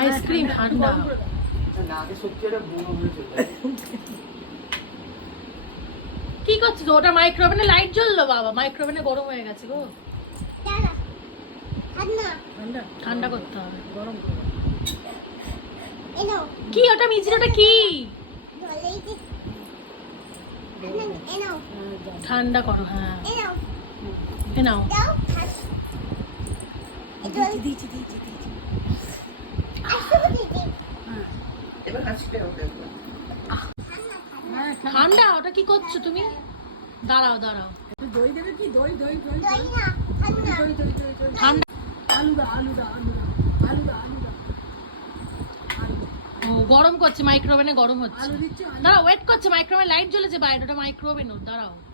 Ice cream ঠান্ডা কি করছিস? ওটা মাইক্রোওভেনে লাইট জ্বললো বাবা, মাইক্রোওভেনে গরম হয়ে গেছে গো। ঠান্ডা করতে হবে, গরম কি ওটা মিছিল, ওটা কি ঠান্ডা করো? হ্যাঁ এ নাও। ঠান্ডা ওটা কি করছো তুমি? দাঁড়াও দাঁড়াও, দই দেবে কি? দই দই দই ঠান্ডা। আলুদা ও গরম করছে মাইক্রোওভেনে, গরম হচ্ছে। আলু দিচ্ছ? দাঁড়াও ওয়েট করছে, মাইক্রোওভেনে লাইট জ্বলেছে বাইরে, ওটা মাইক্রোওভেন, দাঁড়াও।